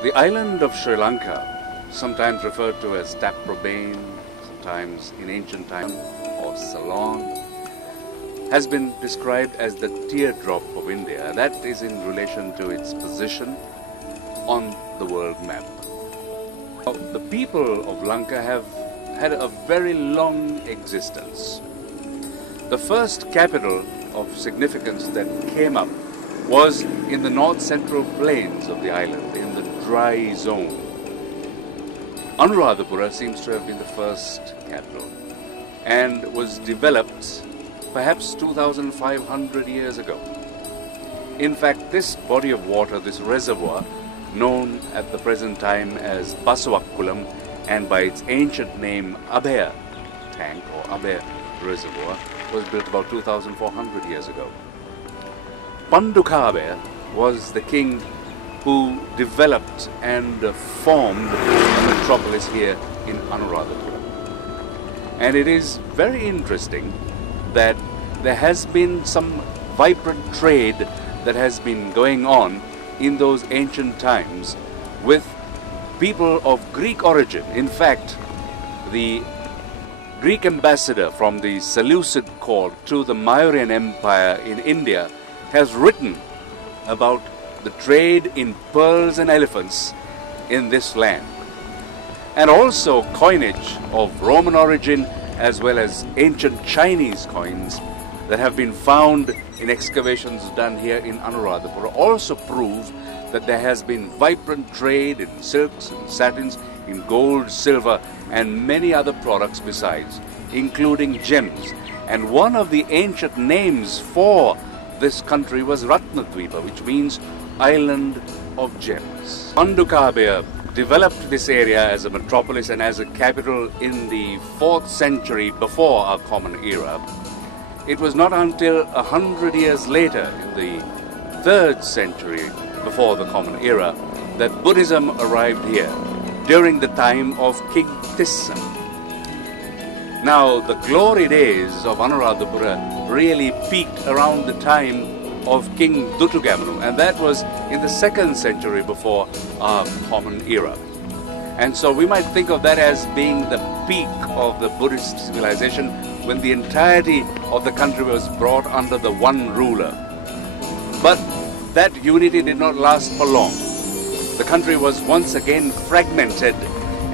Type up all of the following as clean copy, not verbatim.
The island of Sri Lanka, sometimes referred to as Taprobane, sometimes in ancient time, or Ceylon, has been described as the teardrop of India. That is in relation to its position on the world map. Now, the people of Lanka have had a very long existence. The first capital of significance that came up was in the north-central plains of the island, in the dry zone. Anuradhapura seems to have been the first capital and was developed perhaps 2,500 years ago. In fact, this body of water, this reservoir, known at the present time as Basavakkulam and by its ancient name Abhaya Tank or Abhaya Reservoir, was built about 2,400 years ago. Pandukabhaya was the king who developed and formed a metropolis here in Anuradhapura. And it is very interesting that there has been some vibrant trade that has been going on in those ancient times with people of Greek origin. In fact, the Greek ambassador from the Seleucid court to the Mauryan Empire in India has written about the trade in pearls and elephants in this land. And also coinage of Roman origin as well as ancient Chinese coins that have been found in excavations done here in Anuradhapura also prove that there has been vibrant trade in silks and satins, in gold, silver, and many other products besides, including gems. And one of the ancient names for this country was Ratnadvipa, which means island of gems. Pandukabhaya developed this area as a metropolis and as a capital in the 4th century before our common era. It was not until 100 years later, in the 3rd century before the common era, that Buddhism arrived here during the time of King Tissa. Now, the glory days of Anuradhapura really peaked around the time of King Dutugamanu, and that was in the 2nd century before our common era. And so we might think of that as being the peak of the Buddhist civilization, when the entirety of the country was brought under the one ruler. But that unity did not last for long. The country was once again fragmented,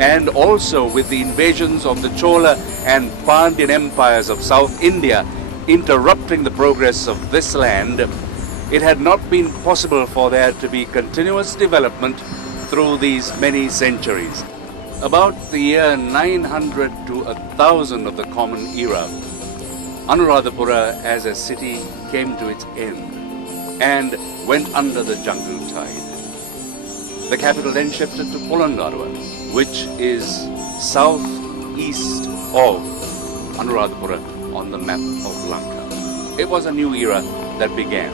and also with the invasions of the Chola and Pandyan empires of South India interrupting the progress of this land, it had not been possible for there to be continuous development through these many centuries. About the year 900 to 1000 of the common era, Anuradhapura as a city came to its end and went under the jungle tide. The capital then shifted to Polangarwa, which is southeast of Anuradhapura on the map of Lanka. It was a new era that began.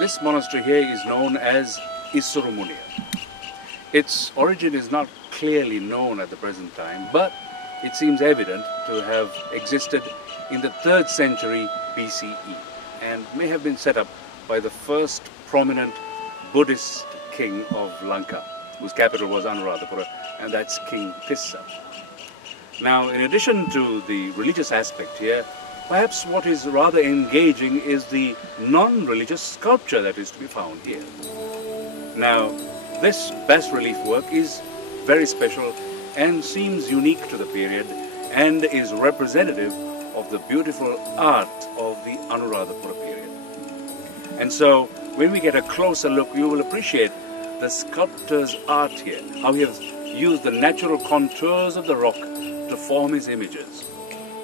This monastery here is known as Isuramuniya. Its origin is not clearly known at the present time, but it seems evident to have existed in the 3rd century BCE and may have been set up by the first prominent Buddhist king of Lanka, whose capital was Anuradhapura, and that's King Tissa. Now, in addition to the religious aspect here, perhaps what is rather engaging is the non-religious sculpture that is to be found here. Now, this bas-relief work is very special and seems unique to the period and is representative of the beautiful art of the Anuradhapura period. And so, when we get a closer look, you will appreciate the sculptor's art here, how he has used the natural contours of the rock to form his images.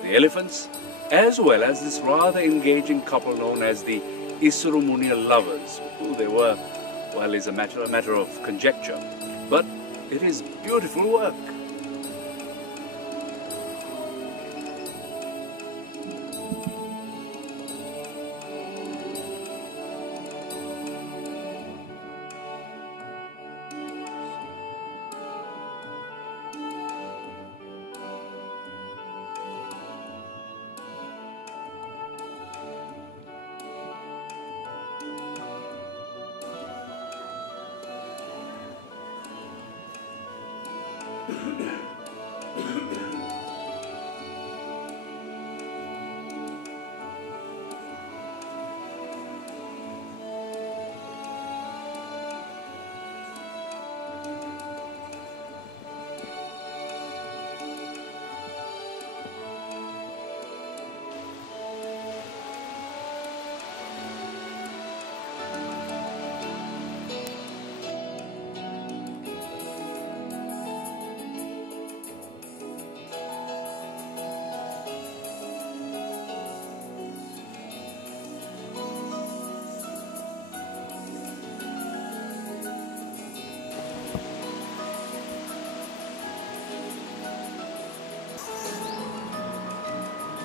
The elephants, as well as this rather engaging couple known as the Isuramuniya lovers. Who they were, well, is a matter of conjecture. But it is beautiful work.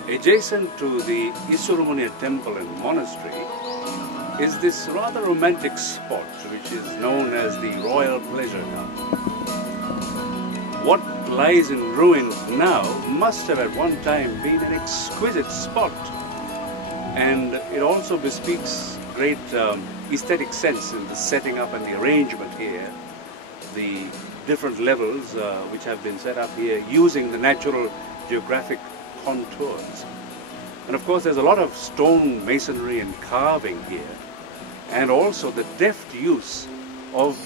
Adjacent to the Isurumuni temple and monastery is this rather romantic spot which is known as the Royal Pleasure Garden. What lies in ruins now must have at one time been an exquisite spot, and it also bespeaks great aesthetic sense in the setting up and the arrangement here, the different levels which have been set up here using the natural geographic contours. And of course there's a lot of stone masonry and carving here, and also the deft use of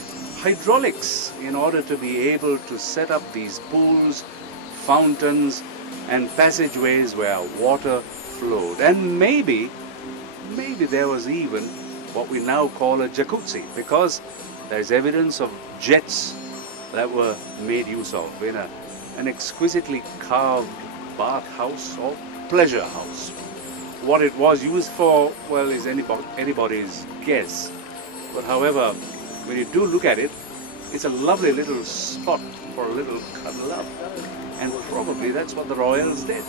hydraulics in order to be able to set up these pools, fountains and passageways where water flowed. And maybe there was even what we now call a jacuzzi, because there's evidence of jets that were made use of in an exquisitely carved bathhouse or pleasure house. What it was used for, well, is anybody's guess. But however, when you do look at it, it's a lovely little spot for a little cuddle up. And probably that's what the royals did.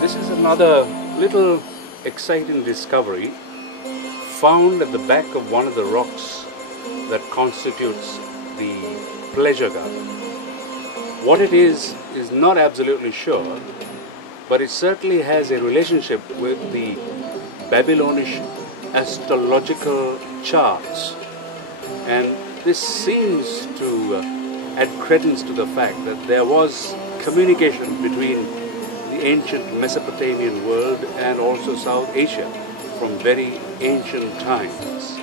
This is another little exciting discovery found at the back of one of the rocks that constitutes the pleasure garden. What it is not absolutely sure, but it certainly has a relationship with the Babylonish astrological charts, and this seems to add credence to the fact that there was communication between the ancient Mesopotamian world and also South Asia from very ancient times.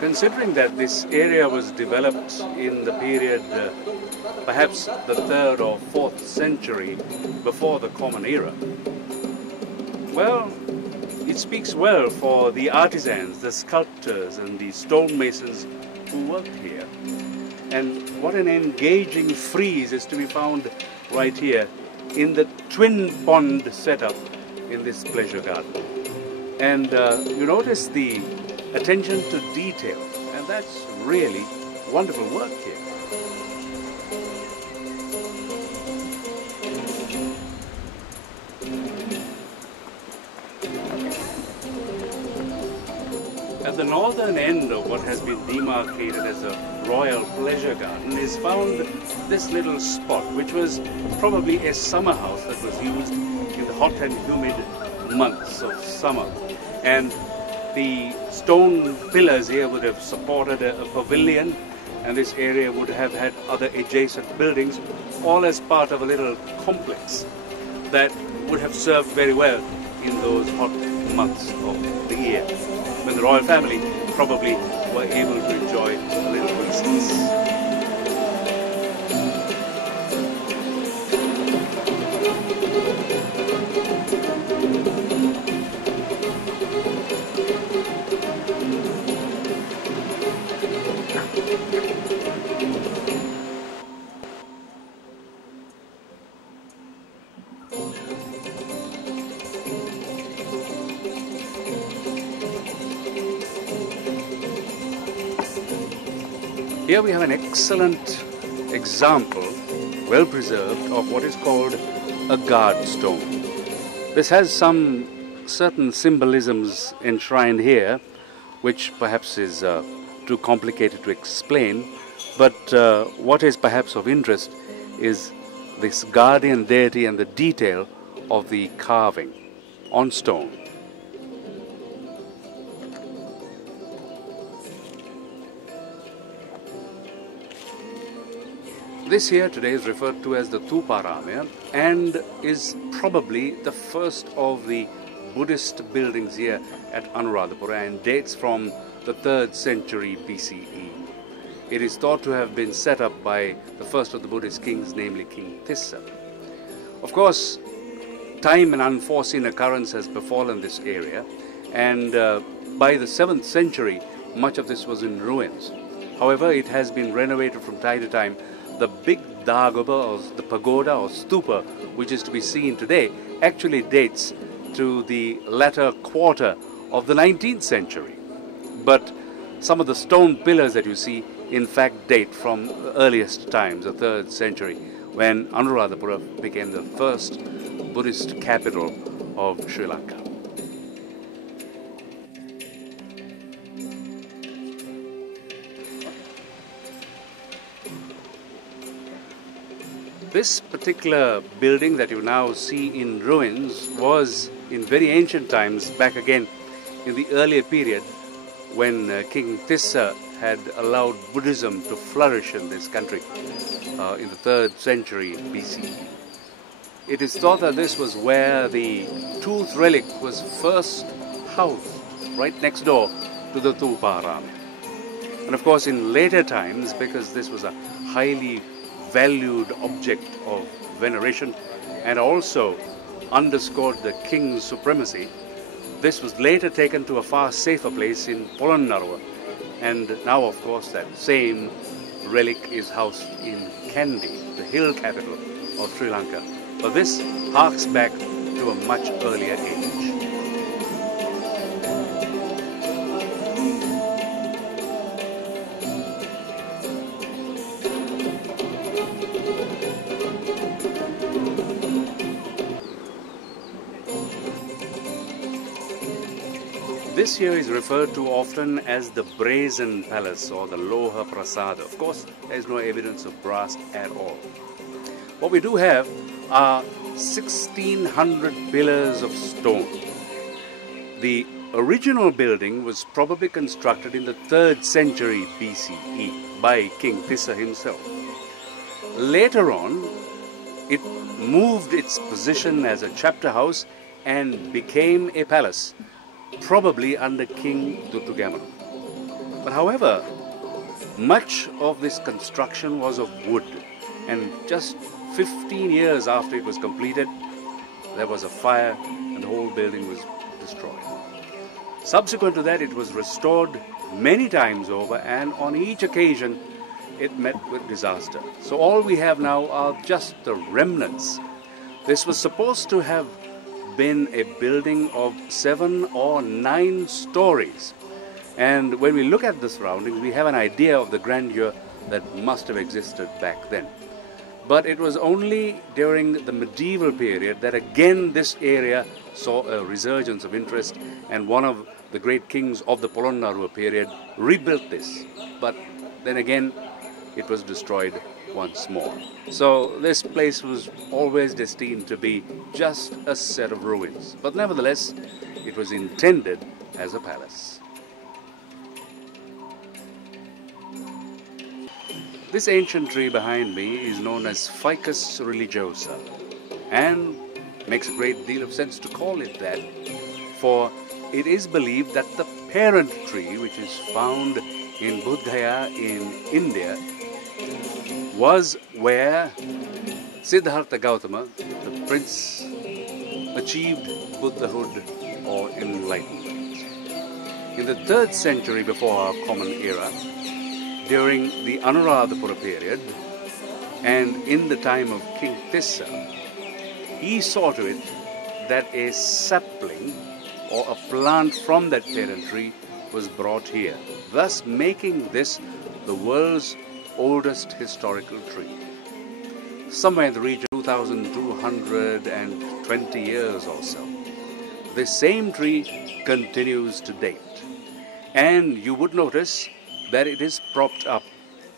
Considering that this area was developed in the period perhaps the 3rd or 4th century before the Common Era, well, it speaks well for the artisans, the sculptors and the stonemasons who worked here. And what an engaging frieze is to be found right here in the twin pond setup in this pleasure garden. And you notice the attention to detail, and that's really wonderful work here. At the northern end of what has been demarcated as a royal pleasure garden is found this little spot, which was probably a summer house that was used in the hot and humid months of summer. And the stone pillars here would have supported a pavilion, and this area would have had other adjacent buildings, all as part of a little complex that would have served very well in those hot months of the year, when the royal family probably were able to enjoy a little breezes. Here we have an excellent example, well preserved, of what is called a guard stone. This has some certain symbolisms enshrined here, which perhaps is too complicated to explain, but what is perhaps of interest is this guardian deity and the detail of the carving on stone. This here today is referred to as the Tuparamaya and is probably the first of the Buddhist buildings here at Anuradhapura and dates from the 3rd century BCE. It is thought to have been set up by the first of the Buddhist kings, namely King Tissa. Of course, time and unforeseen occurrence has befallen this area, and by the 7th century, much of this was in ruins. However, it has been renovated from time to time. The big dagoba, or the pagoda or stupa, which is to be seen today, actually dates to the latter quarter of the 19th century. But some of the stone pillars that you see, in fact, date from the earliest times, the 3rd century, when Anuradhapura became the first Buddhist capital of Sri Lanka. This particular building that you now see in ruins was in very ancient times, back again in the earlier period when King Tissa had allowed Buddhism to flourish in this country in the 3rd century BCE. It is thought that this was where the tooth relic was first housed, right next door to the Tuparamaya. And of course, in later times, because this was a highly valued object of veneration and also underscored the king's supremacy, this was later taken to a far safer place in Polonnaruwa, and now of course that same relic is housed in Kandy, the hill capital of Sri Lanka. But this harks back to a much earlier age. This here is referred to often as the Brazen Palace or the Loha Prasada. Of course, there is no evidence of brass at all. What we do have are 1,600 pillars of stone. The original building was probably constructed in the 3rd century BCE by King Tissa himself. Later on, it moved its position as a chapter house and became a palace, probably under King Dutugamon. But however, much of this construction was of wood, and just 15 years after it was completed, there was a fire and the whole building was destroyed. Subsequent to that, it was restored many times over, and on each occasion it met with disaster. So all we have now are just the remnants. This was supposed to have been a building of 7 or 9 stories. And when we look at the surroundings, we have an idea of the grandeur that must have existed back then. But it was only during the medieval period that again this area saw a resurgence of interest, and one of the great kings of the Polonnaruwa period rebuilt this. But then again, it was destroyed once more. So this place was always destined to be just a set of ruins. But nevertheless, it was intended as a palace. This ancient tree behind me is known as Ficus religiosa, and makes a great deal of sense to call it that, for it is believed that the parent tree, which is found in Bodh Gaya in India, was where Siddhartha Gautama, the prince, achieved Buddhahood or enlightenment. In the 3rd century before our common era, during the Anuradhapura period, and in the time of King Tissa, he saw to it that a sapling or a plant from that parent tree was brought here, thus making this the world's oldest historical tree. Somewhere in the region of 2,220 years or so. This same tree continues to date. And you would notice that it is propped up.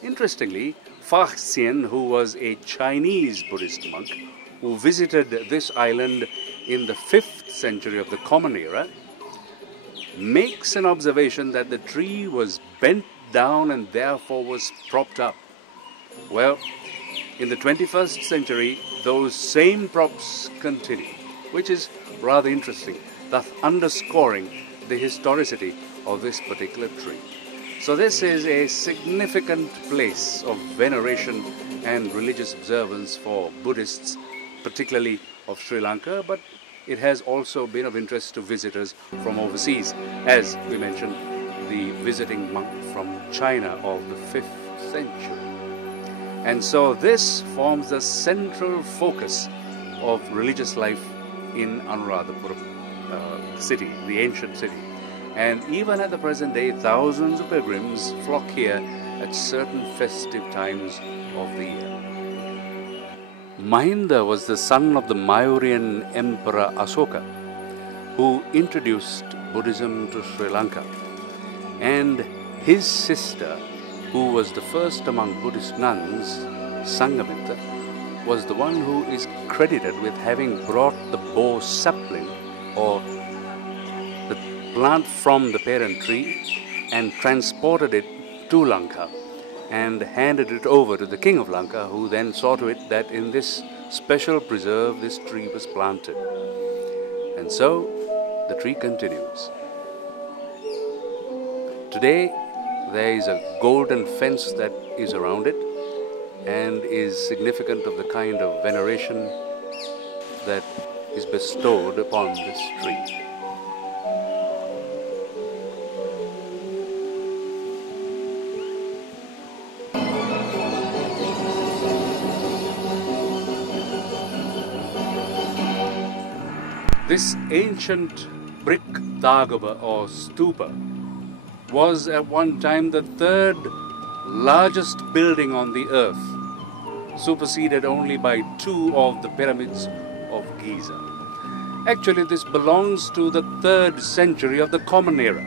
Interestingly, Faxian, who was a Chinese Buddhist monk who visited this island in the 5th century of the Common Era, makes an observation that the tree was bent down and therefore was propped up. Well, in the 21st century, those same props continue, which is rather interesting, thus underscoring the historicity of this particular tree. So this is a significant place of veneration and religious observance for Buddhists, particularly of Sri Lanka, but it has also been of interest to visitors from overseas, as we mentioned, the visiting monk from China of the 5th century. And so this forms the central focus of religious life in Anuradhapura city, the ancient city. And even at the present day, thousands of pilgrims flock here at certain festive times of the year. Mahinda was the son of the Mauryan Emperor Asoka, who introduced Buddhism to Sri Lanka. And his sister, who was the first among Buddhist nuns, Sanghamitra, was the one who is credited with having brought the Bo sapling, or the plant from the parent tree, and transported it to Lanka and handed it over to the king of Lanka, who then saw to it that in this special preserve this tree was planted. And so the tree continues. Today there is a golden fence that is around it and is significant of the kind of veneration that is bestowed upon this tree. This ancient brick dagava or stupa was at one time the 3rd largest building on the earth, superseded only by 2 of the pyramids of Giza. Actually, this belongs to the 3rd century of the Common Era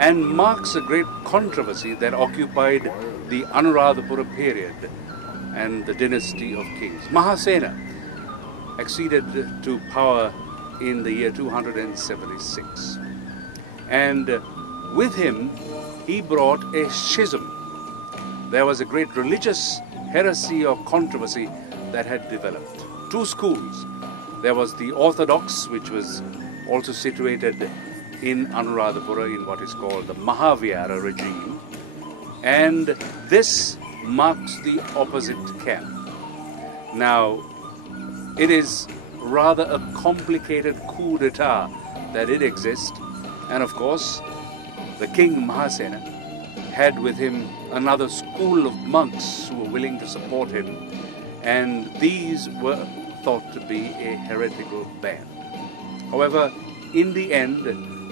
and marks a great controversy that occupied the Anuradhapura period and the dynasty of kings. Mahasena acceded to power in the year 276. And with him, he brought a schism. There was a great religious heresy or controversy that had developed. 2 schools. There was the Orthodox, which was also situated in Anuradhapura in what is called the Mahavihara regime. And this marks the opposite camp. Now, it is rather a complicated coup d'etat that did exist, and of course the king Mahasena had with him another school of monks who were willing to support him, and these were thought to be a heretical band. However, in the end,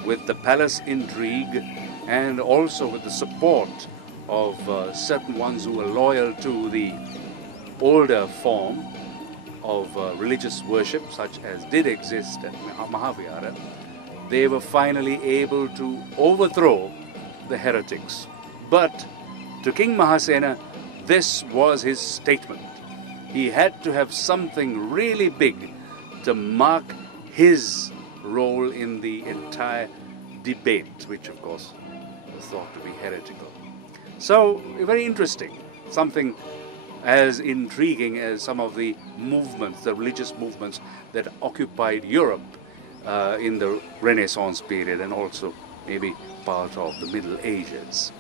with the palace intrigue and also with the support of certain ones who were loyal to the older form of religious worship, such as did exist at Mahavihara, they were finally able to overthrow the heretics. But to King Mahasena, this was his statement. He had to have something really big to mark his role in the entire debate, which of course was thought to be heretical. So, very interesting, something as intriguing as some of the movements, the religious movements that occupied Europe in the Renaissance period and also maybe part of the Middle Ages.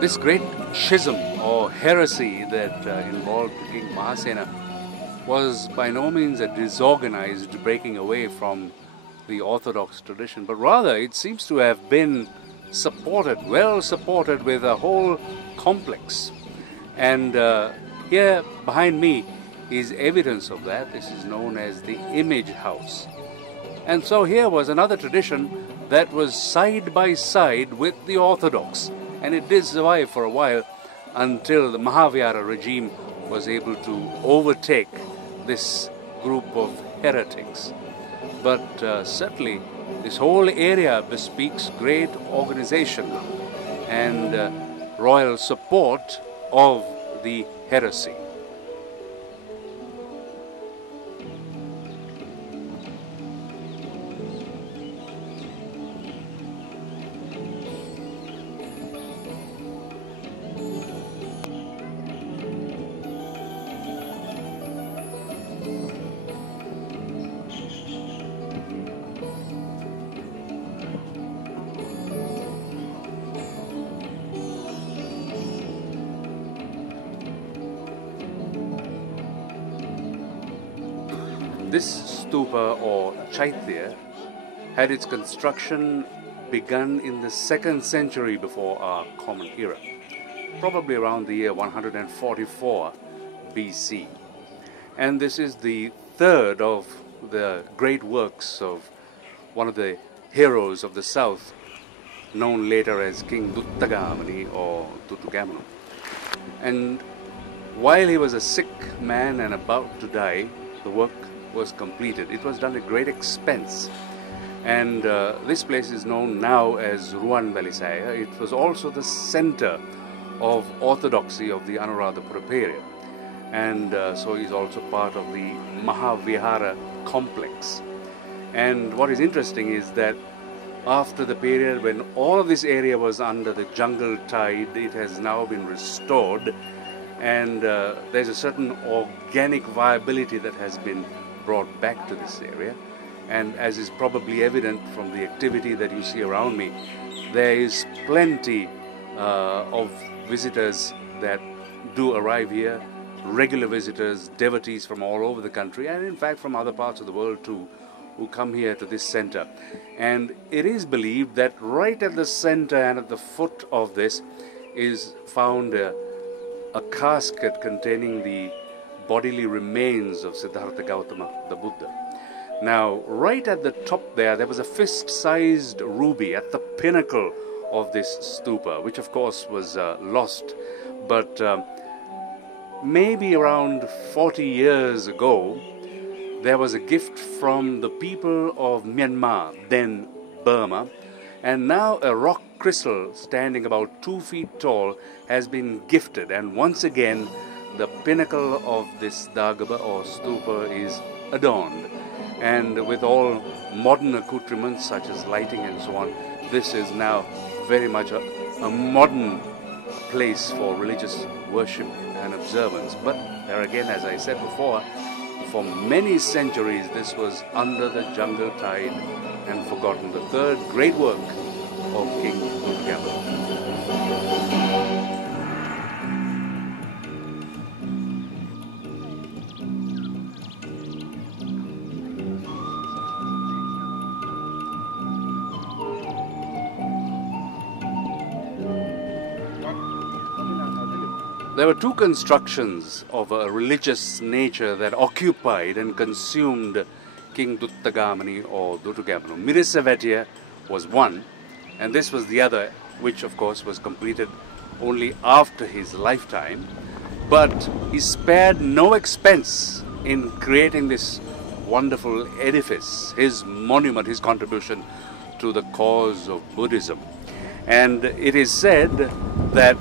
This great schism or heresy that involved King Mahasena was by no means a disorganized breaking away from the Orthodox tradition, but rather it seems to have been supported, well supported, with a whole complex. And here behind me is evidence of that. This is known as the image house. And so here was another tradition that was side by side with the Orthodox, and it did survive for a while until the Mahavihara regime was able to overtake this group of heretics. But certainly this whole area bespeaks great organization and royal support of the heresy. This stupa or chaitya had its construction begun in the 2nd century before our common era, probably around the year 144 BC. And this is the third of the great works of one of the heroes of the south, known later as King Duttagamani or Dutugamanu. And while he was a sick man and about to die, the work was completed. It was done at great expense, and this place is known now as Ruanvelisaya. It was also the center of orthodoxy of the Anuradhapura period, and so is also part of the Mahavihara complex. And what is interesting is that after the period when all of this area was under the jungle tide, it has now been restored, and there's a certain organic viability that has been brought back to this area. And as is probably evident from the activity that you see around me, there is plenty of visitors that do arrive here, regular visitors, devotees from all over the country, and in fact from other parts of the world too, who come here to this center. And it is believed that right at the center and at the foot of this is found a casket containing the bodily remains of Siddhartha Gautama, the Buddha. Now, right at the top there was a fist-sized ruby at the pinnacle of this stupa, which of course was lost. But maybe around 40 years ago, there was a gift from the people of Myanmar, then Burma, and now a rock crystal standing about 2 feet tall has been gifted, and once again the pinnacle of this Dagaba or stupa is adorned, and with all modern accoutrements such as lighting and so on. This is now very much a modern place for religious worship and observance. But there again, as I said before, for many centuries this was under the jungle tide and forgotten. The third great work of King Dutugamanu. There were two constructions of a religious nature that occupied and consumed King Duttagamani or Dutugamanu. Mirisavetya was one, and this was the other, which of course was completed only after his lifetime. But he spared no expense in creating this wonderful edifice, his monument, his contribution to the cause of Buddhism. And it is said that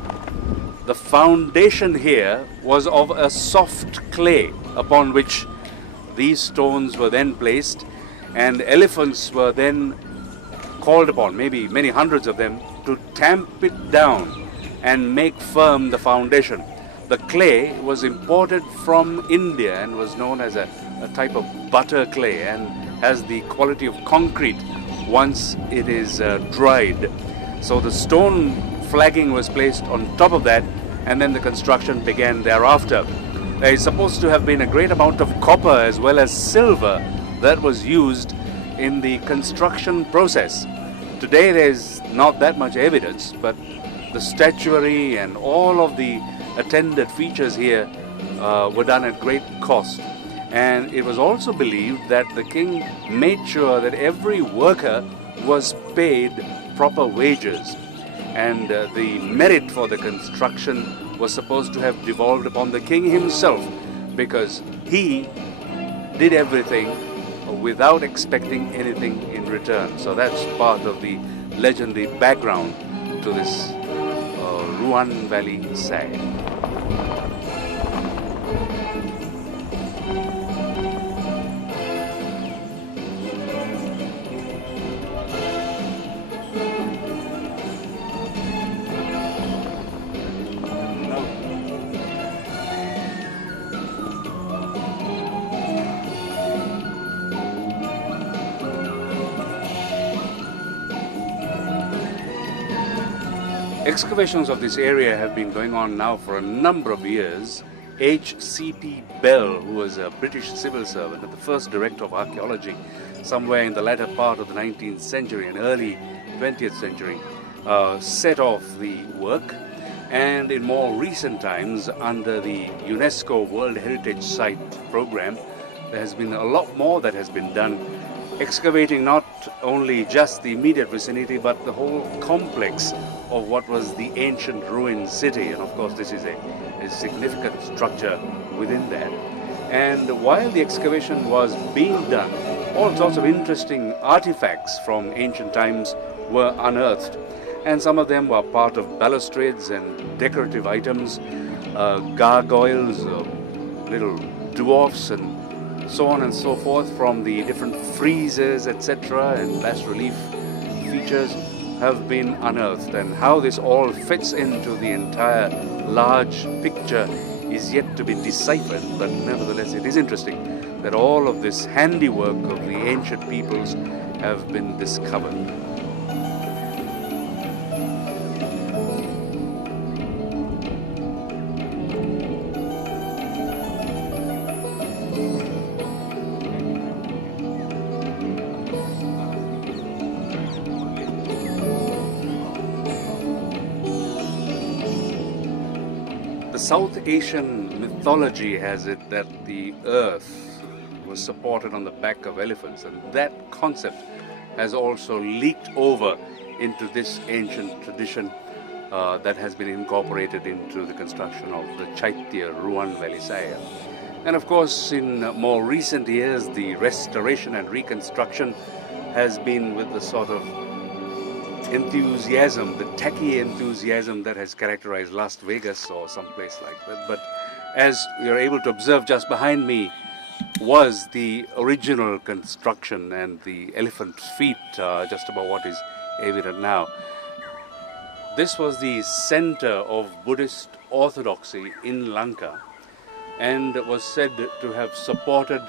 the foundation here was of a soft clay upon which these stones were then placed, and elephants were then called upon, maybe many hundreds of them, to tamp it down and make firm the foundation. The clay was imported from India and was known as a type of butter clay and has the quality of concrete once it is dried. So the stone flagging was placed on top of that, and then the construction began thereafter. There is supposed to have been a great amount of copper as well as silver that was used in the construction process. Today there's not that much evidence, but the statuary and all of the attendant features here were done at great cost. And it was also believed that the king made sure that every worker was paid proper wages. And the merit for the construction was supposed to have devolved upon the king himself, because he did everything without expecting anything in return. So that's part of the legendary background to this Ruan Valley Saya. Excavations of this area have been going on now for a number of years. H.C.P. Bell, who was a British civil servant and the first director of archaeology somewhere in the latter part of the 19th century and early 20th century, set off the work. And in more recent times, under the UNESCO World Heritage Site program, there has been a lot more that has been done, excavating not only just the immediate vicinity, but the whole complex of what was the ancient ruined city. And of course this is a significant structure within that. And while the excavation was being done, all sorts of interesting artifacts from ancient times were unearthed, and some of them were part of balustrades and decorative items, gargoyles, little dwarfs, and so on and so forth from the different friezes, etc., and bas-relief features have been unearthed. And how this all fits into the entire large picture is yet to be deciphered, but nevertheless it is interesting that all of this handiwork of the ancient peoples have been discovered. The South Asian mythology has it that the earth was supported on the back of elephants, and that concept has also leaked over into this ancient tradition that has been incorporated into the construction of the Chaitya Ruan Valley Saya. And of course, in more recent years, the restoration and reconstruction has been with the sort of enthusiasm, the tacky enthusiasm that has characterized Las Vegas or someplace like that. But as we are able to observe just behind me was the original construction, and the elephant feet are just about what is evident now. This was the center of Buddhist orthodoxy in Lanka, and was said to have supported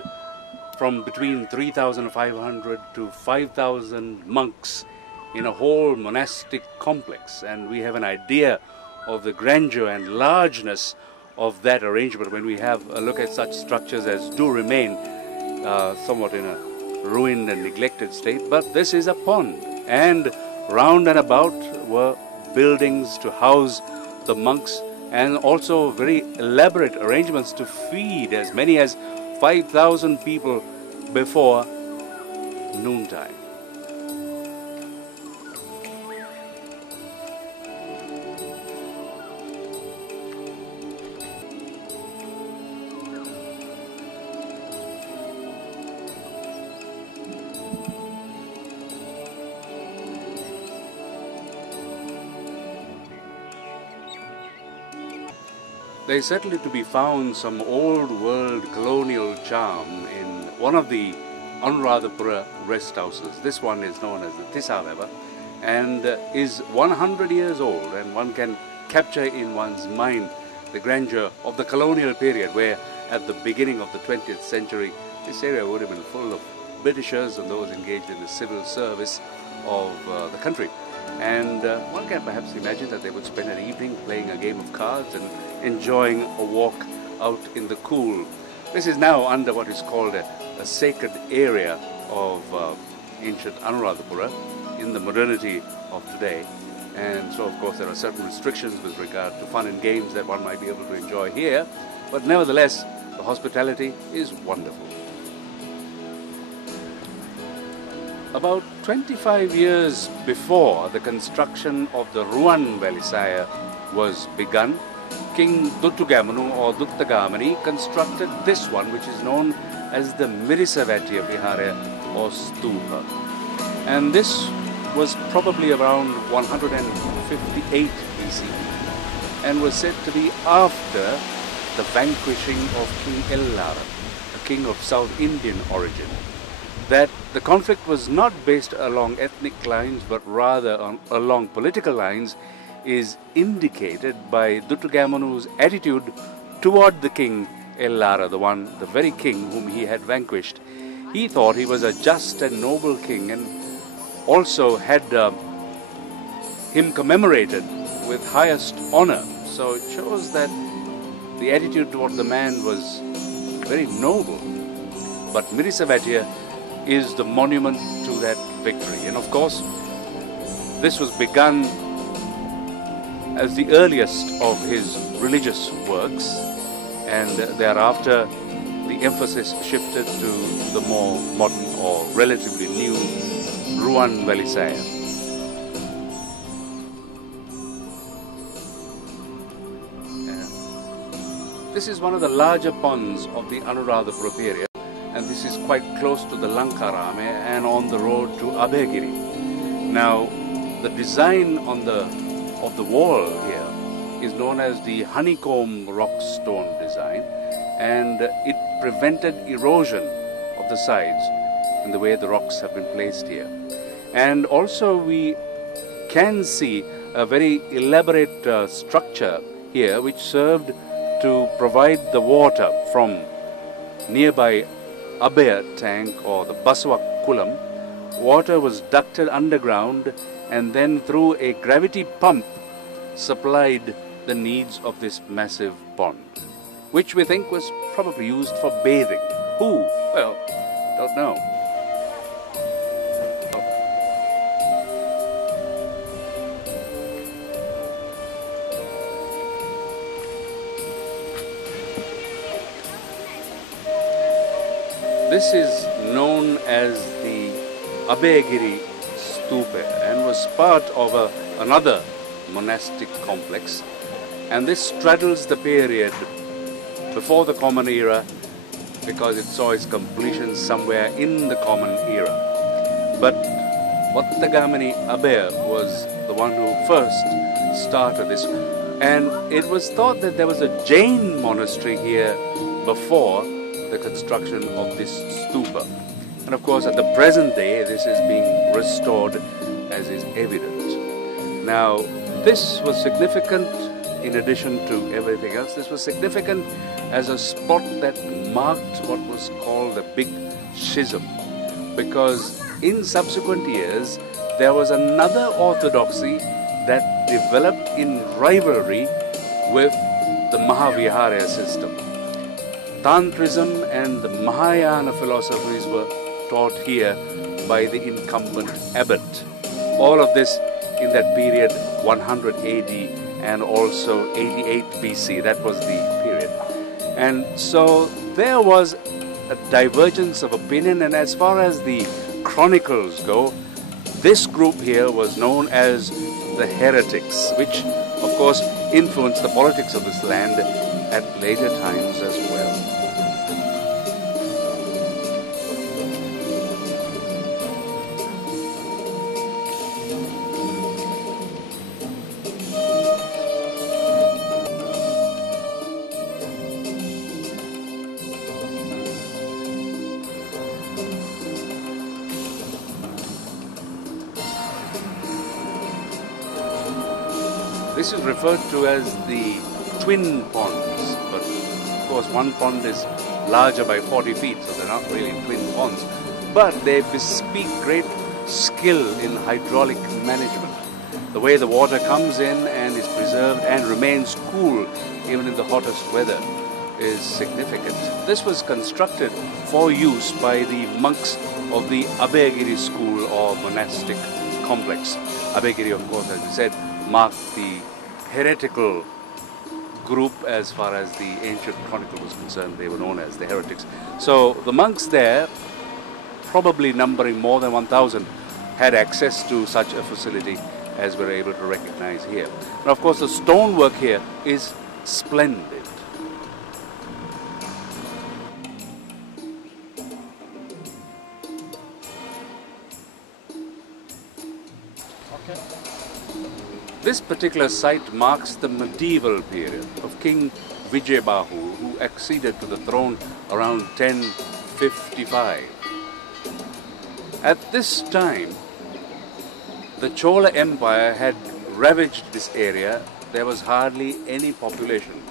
from between 3,500 to 5,000 monks in a whole monastic complex. And we have an idea of the grandeur and largeness of that arrangement when we have a look at such structures as do remain somewhat in a ruined and neglected state. But this is a pond, and round and about were buildings to house the monks, and also very elaborate arrangements to feed as many as 5,000 people before noontime. There is certainly to be found some old world colonial charm in one of the Anuradhapura rest houses. This one is known as the Tisaveva and is 100 years old, and one can capture in one's mind the grandeur of the colonial period, where at the beginning of the 20th century this area would have been full of Britishers and those engaged in the civil service of the country. And one can perhaps imagine that they would spend an evening playing a game of cards and enjoying a walk out in the cool. This is now under what is called a sacred area of ancient Anuradhapura in the modernity of today. And so, of course, there are certain restrictions with regard to fun and games that one might be able to enjoy here. But nevertheless, the hospitality is wonderful. About 25 years before the construction of the Ruan Velisaya was begun, King Duttugamanu or Duttagamani constructed this one, which is known as the Mirisavatya Vihara or Stupa. And this was probably around 158 BC and was said to be after the vanquishing of King Ellara, a king of South Indian origin. That the conflict was not based along ethnic lines but rather along political lines is indicated by Duttugamanu's attitude toward the king Ellara, the very king whom he had vanquished. He thought he was a just and noble king and also had him commemorated with highest honor. So it shows that the attitude toward the man was very noble. But Mirisavatya is the monument to that victory. And of course, this was begun as the earliest of his religious works, and thereafter the emphasis shifted to the more modern or relatively new Ruan Velisaya. This is one of the larger ponds of the Anuradhapura period, and this is quite close to the Lankarame and on the road to Abhayagiri. Now, the design of the wall here is known as the honeycomb rock stone design, and it prevented erosion of the sides in the way the rocks have been placed here. And also we can see a very elaborate structure here which served to provide the water from nearby Abhaya tank or the Baswa Kulam. Water was ducted underground and then through a gravity pump supplied the needs of this massive pond, which we think was probably used for bathing. Who? Well, don't know. This is known as the Abhayagiri Stupa and was part of another monastic complex, and this straddles the period before the Common Era because it saw its completion somewhere in the Common Era. But Duttagamani Abhaya was the one who first started this, and it was thought that there was a Jain monastery here before the construction of this stupa. And of course at the present day this is being restored as is evident. Now this was significant in addition to everything else. This was significant as a spot that marked what was called a big schism, because in subsequent years there was another orthodoxy that developed in rivalry with the Mahaviharya system. Tantrism and the Mahayana philosophies were taught here by the incumbent abbot. All of this in that period 100 AD and also 88 BC. That was the period. And so there was a divergence of opinion, and as far as the chronicles go, this group here was known as the heretics, which of course influenced the politics of this land at later times as well. This is referred to as the twin ponds, but of course one pond is larger by 40 feet, so they're not really twin ponds. But they bespeak great skill in hydraulic management. The way the water comes in and is preserved and remains cool even in the hottest weather is significant. This was constructed for use by the monks of the Abhayagiri school or monastic complex. Abhayagiri, of course, as we said, marked the heretical group as far as the ancient chronicle was concerned. They were known as the heretics. So the monks there, probably numbering more than 1,000, had access to such a facility as we're able to recognize here. Now, of course, the stonework here is splendid. This particular site marks the medieval period of King Vijayabahu, who acceded to the throne around 1055. At this time, the Chola Empire had ravaged this area. There was hardly any population.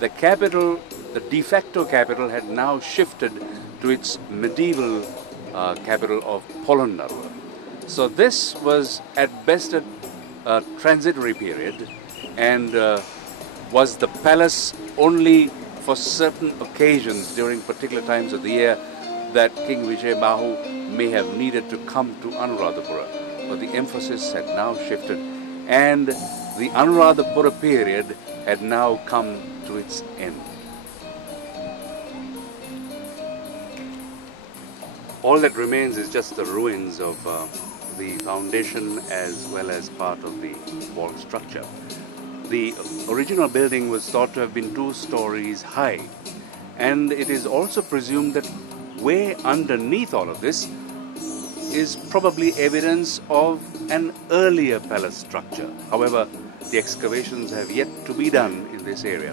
The capital, the de facto capital, had now shifted to its medieval capital of Polonnaruwa. So this was at best a transitory period, and was the palace only for certain occasions during particular times of the year that King Vijayabahu may have needed to come to Anuradhapura. But the emphasis had now shifted, and the Anuradhapura period had now come to its end. All that remains is just the ruins of the foundation as well as part of the wall structure. The original building was thought to have been 2 stories high, and it is also presumed that way underneath all of this is probably evidence of an earlier palace structure. However, the excavations have yet to be done in this area.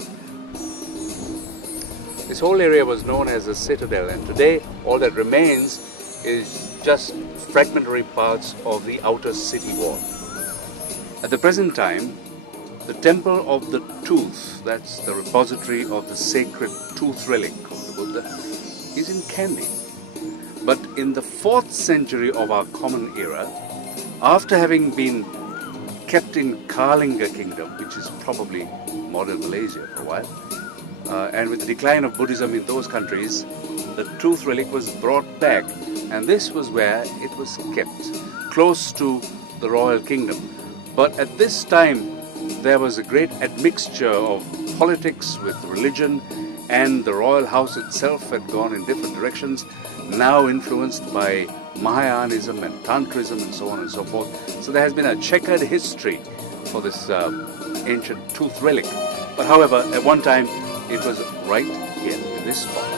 This whole area was known as a citadel, and today all that remains is just fragmentary parts of the outer city wall. At the present time, the Temple of the Tooth, that's the repository of the sacred tooth relic of the Buddha, is in Kandy. But in the 4th century of our common era, after having been kept in Kalinga kingdom, which is probably modern Malaysia for a while, and with the decline of Buddhism in those countries, the tooth relic was brought back, and this was where it was kept, close to the royal kingdom. But at this time, there was a great admixture of politics with religion, and the royal house itself had gone in different directions, now influenced by Mahayanism and Tantrism and so on and so forth. So there has been a checkered history for this ancient tooth relic. But however, at one time, it was right here in this spot.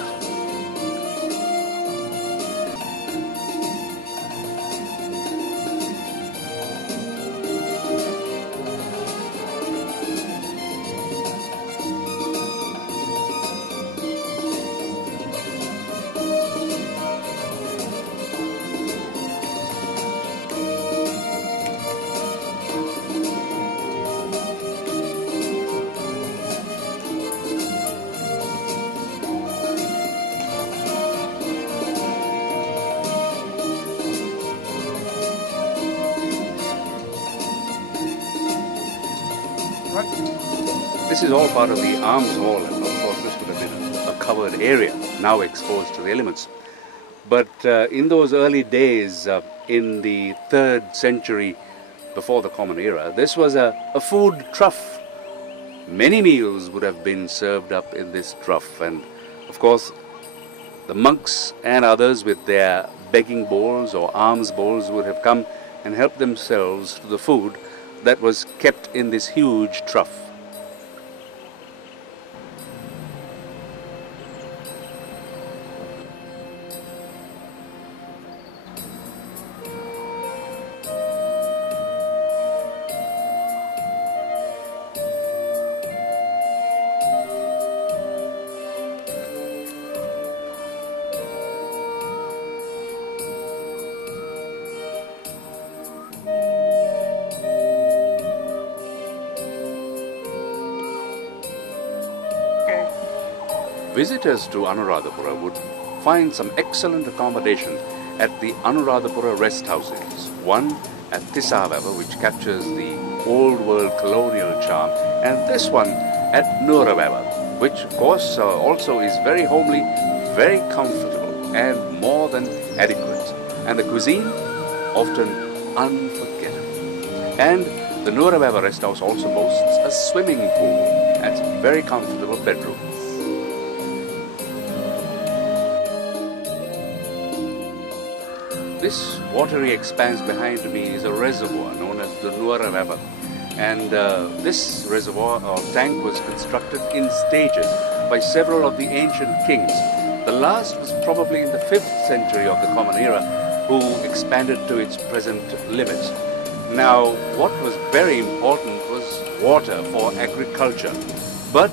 This is all part of the arms hall, and of course this would have been a covered area, now exposed to the elements. But in those early days, in the 3rd century before the Common Era, this was a food trough. Many meals would have been served up in this trough, and of course the monks and others with their begging bowls or alms bowls would have come and helped themselves to the food that was kept in this huge trough. Visitors to Anuradhapura would find some excellent accommodation at the Anuradhapura rest houses. One at Tisavava, which captures the old world colonial charm, and this one at Nuravava, which of course also is very homely, very comfortable, and more than adequate. and the cuisine often unforgettable. And the Nuwara Rest House also boasts a swimming pool and some very comfortable bedrooms. This watery expanse behind me is a reservoir known as the Nuwara River. And this reservoir or tank was constructed in stages by several of the ancient kings. The last was probably in the 5th century of the Common Era, who expanded to its present limits. Now, what was very important was water for agriculture. But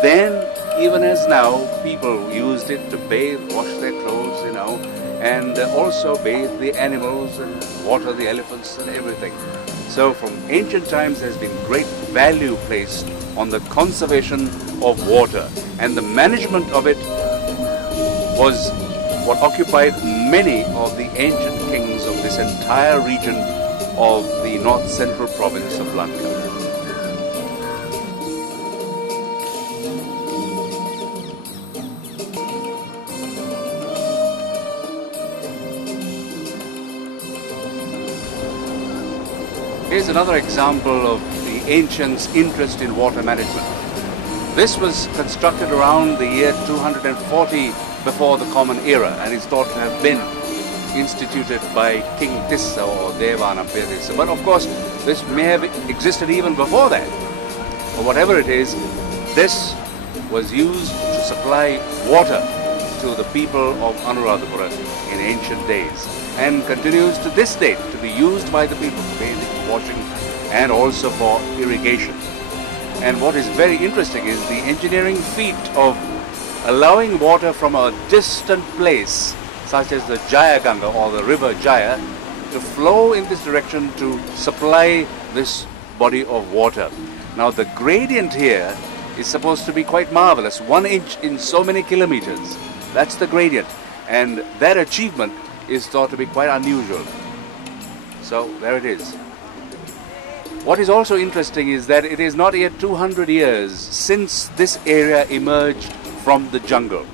then, even as now, people used it to bathe, wash their clothes, and also bathe the animals and water the elephants and everything. So from ancient times there's been great value placed on the conservation of water, and the management of it was what occupied many of the ancient kings of this entire region of the north central province of Lanka. Here's another example of the ancients' interest in water management. This was constructed around the year 240 before the Common Era, and is thought to have been instituted by King Tissa or Devanampiyatissa. But of course, this may have existed even before that. But whatever it is, this was used to supply water to the people of Anuradhapura in ancient days, and continues to this day to be used by the people for bathing, washing, and also for irrigation. And what is very interesting is the engineering feat of allowing water from a distant place, such as the Jaya Ganga or the river Jaya, to flow in this direction to supply this body of water. Now the gradient here is supposed to be quite marvelous, 1 inch in so many kilometers. That's the gradient, and that achievement is thought to be quite unusual. So there it is. What is also interesting is that it is not yet 200 years since this area emerged from the jungle.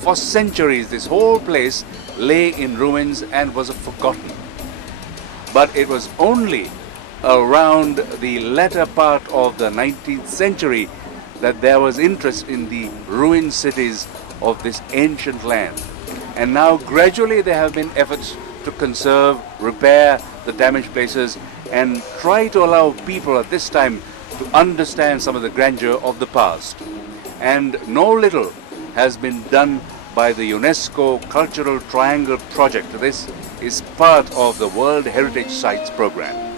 For centuries this whole place lay in ruins and was forgotten. But it was only around the latter part of the 19th century that there was interest in the ruined cities of this ancient land. And now gradually there have been efforts to conserve, repair the damaged places, and try to allow people at this time to understand some of the grandeur of the past. And no little has been done by the UNESCO Cultural Triangle Project. This is part of the World Heritage Sites program.